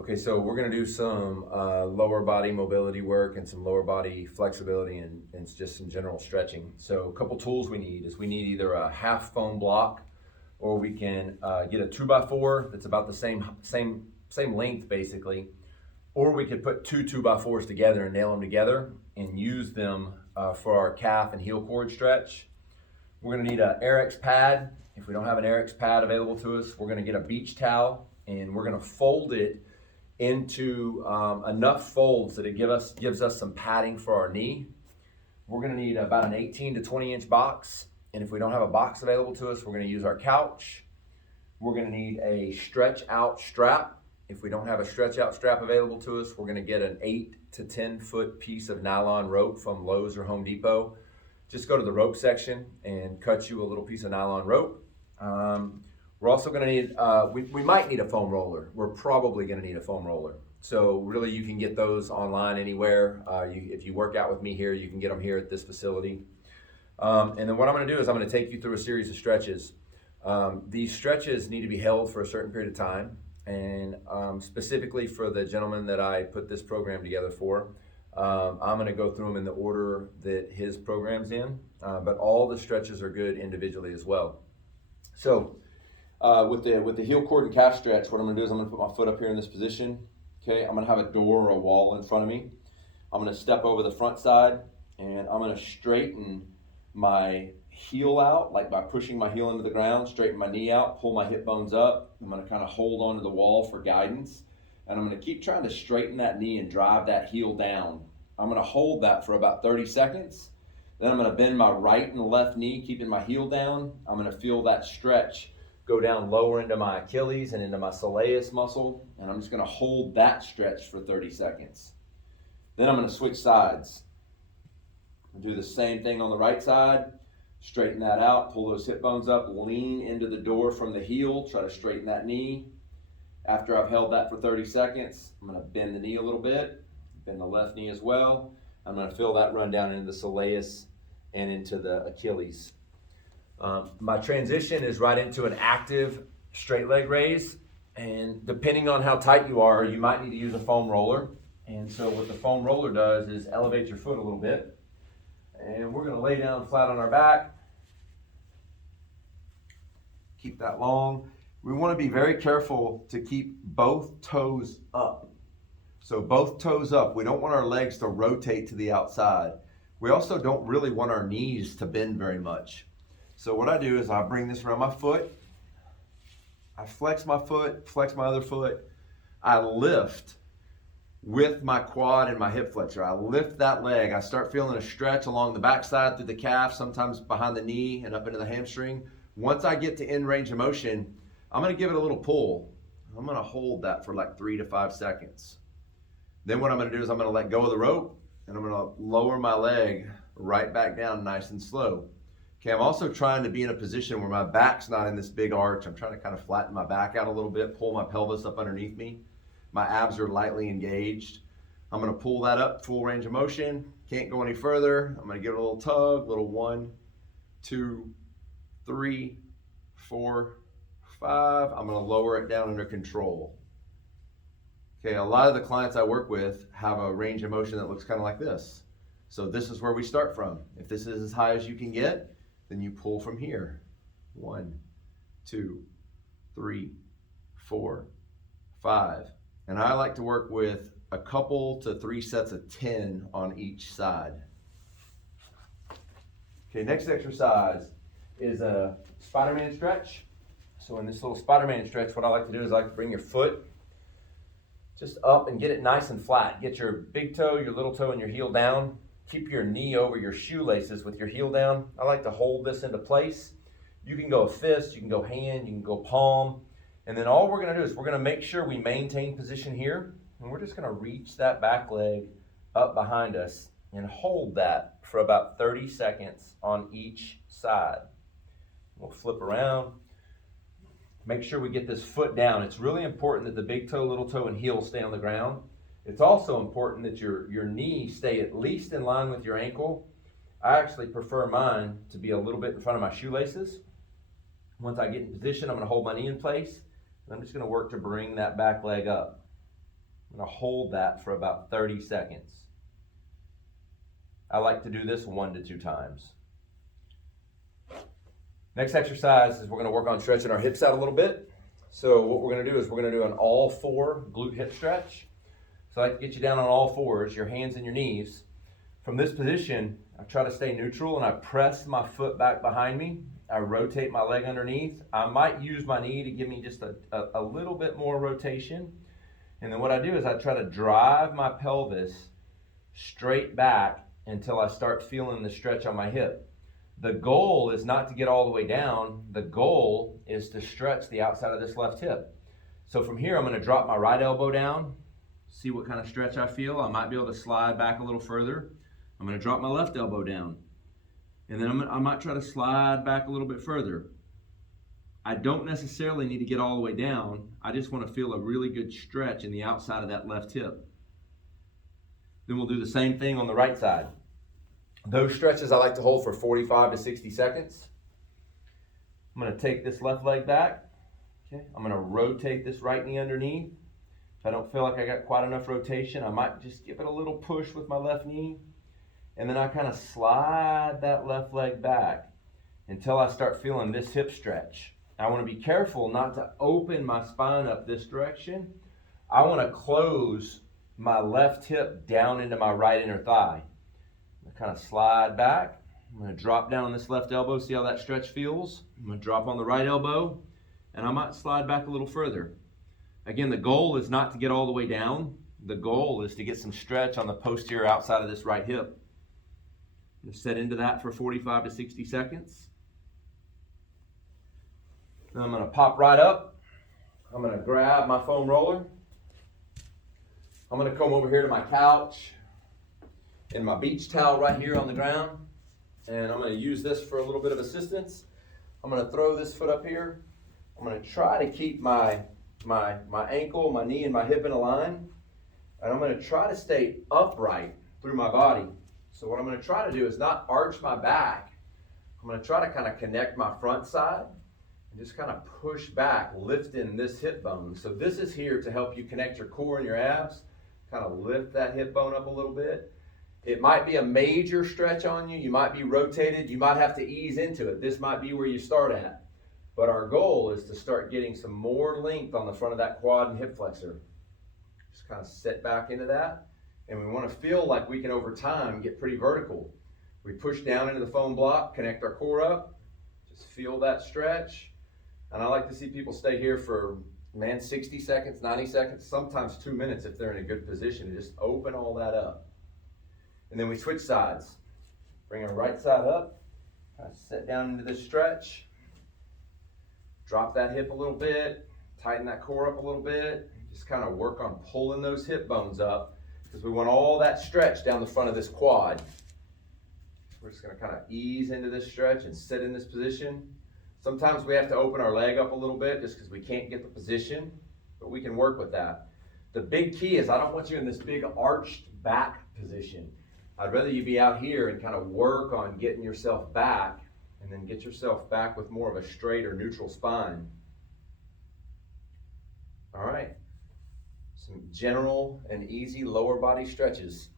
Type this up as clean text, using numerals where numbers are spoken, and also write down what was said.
Okay, so we're gonna do some lower body mobility work and some lower body flexibility and just some general stretching. So a couple tools we need is we need either a half foam block, or we can get a 2x4 that's about the same length basically, or we could put two 2x4s together and nail them together and use them for our calf and heel cord stretch. We're gonna need an Airex pad. If we don't have an Airex pad available to us, we're gonna get a beach towel and we're gonna fold it into enough folds that it gives us some padding for our knee. We're gonna need about an 18 to 20 inch box. And if we don't have a box available to us, we're gonna use our couch. We're gonna need a stretch out strap. If we don't have a stretch out strap available to us, we're gonna get an 8 to 10 foot piece of nylon rope from Lowe's or Home Depot. Just go to the rope section and cut you a little piece of nylon rope. We're also gonna need, we might need a foam roller. We're probably gonna need a foam roller. So really you can get those online anywhere. If you work out with me here, you can get them here at this facility. And then what I'm gonna do is I'm gonna take you through a series of stretches. These stretches need to be held for a certain period of time. And specifically for the gentleman that I put this program together for, I'm gonna go through them in the order that his program's in, but all the stretches are good individually as well. So with the heel cord and calf stretch, what I'm gonna do is I'm gonna put my foot up here in this position. Okay, I'm gonna have a door or a wall in front of me. I'm gonna step over the front side and I'm gonna straighten my heel out, like by pushing my heel into the ground, straighten my knee out, pull my hip bones up. I'm gonna kind of hold onto the wall for guidance. And I'm gonna keep trying to straighten that knee and drive that heel down. I'm gonna hold that for about 30 seconds. Then I'm gonna bend my right and left knee, keeping my heel down. I'm gonna feel that stretch go down lower into my Achilles and into my soleus muscle. And I'm just gonna hold that stretch for 30 seconds. Then I'm gonna switch sides. I'll do the same thing on the right side. Straighten that out, pull those hip bones up, lean into the door from the heel, try to straighten that knee. After I've held that for 30 seconds, I'm gonna bend the knee a little bit, bend the left knee as well. I'm gonna feel that run down into the soleus and into the Achilles. My transition is right into an active straight leg raise. And depending on how tight you are, you might need to use a foam roller. And so what the foam roller does is elevate your foot a little bit. And we're gonna lay down flat on our back. Keep that long. We wanna be very careful to keep both toes up. So both toes up. We don't want our legs to rotate to the outside. We also don't really want our knees to bend very much. So what I do is I bring this around my foot. I flex my foot, flex my other foot. I lift with my quad and my hip flexor. I lift that leg. I start feeling a stretch along the backside through the calf, sometimes behind the knee and up into the hamstring. Once I get to end range of motion, I'm gonna give it a little pull. I'm gonna hold that for like 3 to 5 seconds. Then what I'm gonna do is I'm gonna let go of the rope and I'm gonna lower my leg right back down nice and slow. Okay, I'm also trying to be in a position where my back's not in this big arch. I'm trying to kind of flatten my back out a little bit, pull my pelvis up underneath me. My abs are lightly engaged. I'm gonna pull that up, full range of motion. Can't go any further. I'm gonna give it a little tug, little 1, 2, 3, 4, 5. I'm gonna lower it down under control. Okay, a lot of the clients I work with have a range of motion that looks kind of like this. So this is where we start from. If this is as high as you can get, then you pull from here. 1, 2, 3, 4, 5. And I like to work with a couple to 3 sets of 10 on each side. Okay, next exercise is a Spider-Man stretch. So in this little Spider-Man stretch, what I like to do is I like to bring your foot just up and get it nice and flat. Get your big toe, your little toe, and your heel down. Keep your knee over your shoelaces with your heel down. I like to hold this into place. You can go fist, you can go hand, you can go palm. And then all we're gonna do is we're gonna make sure we maintain position here. And we're just gonna reach that back leg up behind us and hold that for about 30 seconds on each side. We'll flip around. Make sure we get this foot down. It's really important that the big toe, little toe, and heel stay on the ground. It's also important that your knee stay at least in line with your ankle. I actually prefer mine to be a little bit in front of my shoelaces. Once I get in position, I'm gonna hold my knee in place, and I'm just gonna work to bring that back leg up. I'm gonna hold that for about 30 seconds. I like to do this 1 to 2 times. Next exercise is we're gonna work on stretching our hips out a little bit. So what we're gonna do is we're gonna do an all 4 glute hip stretch. So I like to get you down on all fours, your hands and your knees. From this position, I try to stay neutral and I press my foot back behind me. I rotate my leg underneath. I might use my knee to give me just a little bit more rotation. And then what I do is I try to drive my pelvis straight back until I start feeling the stretch on my hip. The goal is not to get all the way down. The goal is to stretch the outside of this left hip. So from here, I'm going to drop my right elbow down, see what kind of stretch I feel. I might be able to slide back a little further. I'm going to drop my left elbow down. And then I might try to slide back a little bit further. I don't necessarily need to get all the way down. I just want to feel a really good stretch in the outside of that left hip. Then we'll do the same thing on the right side. Those stretches I like to hold for 45 to 60 seconds. I'm going to take this left leg back. Okay. I'm going to rotate this right knee underneath. If I don't feel like I got quite enough rotation, I might just give it a little push with my left knee. And then I kind of slide that left leg back until I start feeling this hip stretch. I want to be careful not to open my spine up this direction. I want to close my left hip down into my right inner thigh. I kind of slide back. I'm going to drop down on this left elbow, see how that stretch feels. I'm going to drop on the right elbow, and I might slide back a little further. Again, the goal is not to get all the way down. The goal is to get some stretch on the posterior outside of this right hip. Just set into that for 45 to 60 seconds. Then I'm going to pop right up. I'm going to grab my foam roller. I'm going to come over here to my couch and my beach towel right here on the ground. And I'm going to use this for a little bit of assistance. I'm going to throw this foot up here. I'm going to try to keep my ankle, my knee, and my hip in a line. And I'm going to try to stay upright through my body. So what I'm going to try to do is not arch my back. I'm going to try to kind of connect my front side and just kind of push back, lifting this hip bone. So this is here to help you connect your core and your abs, kind of lift that hip bone up a little bit. It might be a major stretch on you. You might be rotated. You might have to ease into it. This might be where you start at. But our goal is to start getting some more length on the front of that quad and hip flexor. Just kind of sit back into that. And we want to feel like we can, over time, get pretty vertical. We push down into the foam block, connect our core up, just feel that stretch. And I like to see people stay here for, 60 seconds, 90 seconds, sometimes 2 minutes if they're in a good position, and just open all that up. And then we switch sides. Bring our right side up, kind of sit down into this stretch. Drop that hip a little bit, tighten that core up a little bit, just kind of work on pulling those hip bones up, because we want all that stretch down the front of this quad. We're just going to kind of ease into this stretch and sit in this position. Sometimes we have to open our leg up a little bit just because we can't get the position, but we can work with that. The big key is I don't want you in this big arched back position. I'd rather you be out here and kind of work on getting yourself back, and then get yourself back with more of a straight or neutral spine. All right. Some general and easy lower body stretches.